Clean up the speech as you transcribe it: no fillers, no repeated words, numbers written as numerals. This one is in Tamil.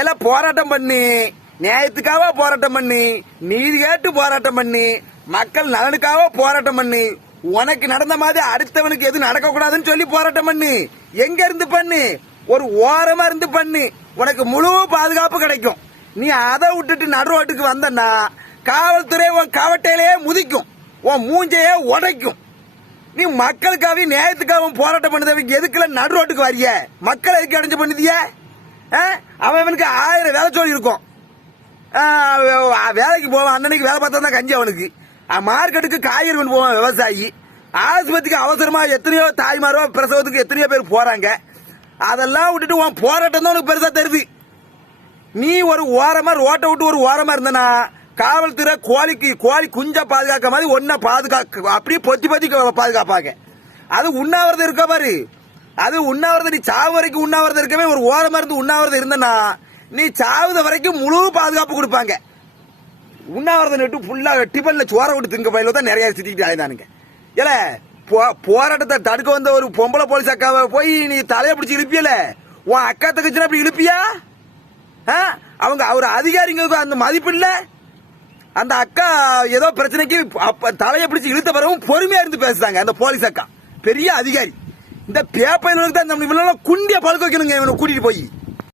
எல்லாம் போராட்டம் பண்ணி நியாயத்துக்காக போராட்டம் பண்ணி நீதி கேட்டு போராட்டம் பண்ணி மக்கள் நலனுக்காக போராட்டம் பண்ணி உனக்கு நடந்த மாதிரி அடுத்தவனுக்கு எது நடக்க கூடாதுன்னு சொல்லி போராட்டம் பண்ணி எங்க இருந்து பண்ணு ஒரு ஓரமா இருந்து பண்ணு உனக்கு முழு பாதுகாப்பு கிடைக்கும். நீ அதை விட்டுட்டு நடு ரோட்டுக்கு வந்தன்னா காவல்துறை உன் கவட்டையிலேயே முதிக்கும், உன் மூஞ்சையே உடைக்கும். நீ மக்களுக்காக நியாயத்துக்காக போராட்டம் பண்ணது எதுக்குல நடு ரோட்டுக்கு வரிய? மக்கள் எதுக்கு அடைஞ்சு பண்ணுதிய? அவனுக்கு 1000 வேலை சொல்லி இருக்கும். வேலைக்கு போவான், அண்ணனுக்கு வேலை பார்த்தா தான் கஞ்சி அவனுக்கு. மார்க்கெட்டுக்கு காய்கறி கொண்டு போவான் விவசாயி. ஆஸ்பத்திரிக்கு அவசரமா எத்தனையோ தாய்மாரோ பிரசவத்துக்கு எத்தனையோ பேர் போறாங்க. அதெல்லாம் விட்டுட்டு உன் போராட்டம் தான் உனக்கு பெருசா தெரியுது. நீ ஒரு ஓரமா ரோட்டை விட்டு ஒரு ஓரமா இருந்தனா காவல்துறை கோழி குஞ்சா பாதுகாக்க மாதிரி ஒன்ன பாதுகாக்க அப்படியே பொத்தி பாதுகாப்பாங்க. அது உண்ணாவிரதம் இருக்க பாரு, அது உண்ணாவிரதம். நீ சாவு வரைக்கும் உண்ணாவிரதம் இருக்கவே ஒரு ஓரமா இருந்து உண்ணாவிரதம் இருந்தனா நீ சாவுத வரைக்கும் முழு பாதுகாப்பு கொடுப்பாங்க. உண்ணாவிரதம் நட்டு ஃபுல்லா டிபன்ல சோற விட்டு திங்க பயில தான் நிறைய சிட்டிக்கிட்டு ஆயிதானுங்க. ஏல போராட்டத்தை தடுக்க வந்த ஒரு பொம்பளை போலீஸ் அக்காவை போய் நீ தலையை பிடிச்சி இழுப்பியல, உன் அக்கா தங்கச்சினா அப்படி இழுப்பியா? அவங்க அவர் அதிகாரிங்க அந்த மதிப்பு இல்ல. அந்த அக்கா ஏதோ பிரச்சனைக்கு தலையை பிடிச்சி இழுத்த பிறகும் பொறுமையா இருந்து பேசுறாங்க. அந்த போலீஸ் அக்கா பெரிய அதிகாரி. இந்த பேப்பர் தான் குண்டிய பழுக்க வைக்கணுங்க இவனை கூட்டிட்டு போய்.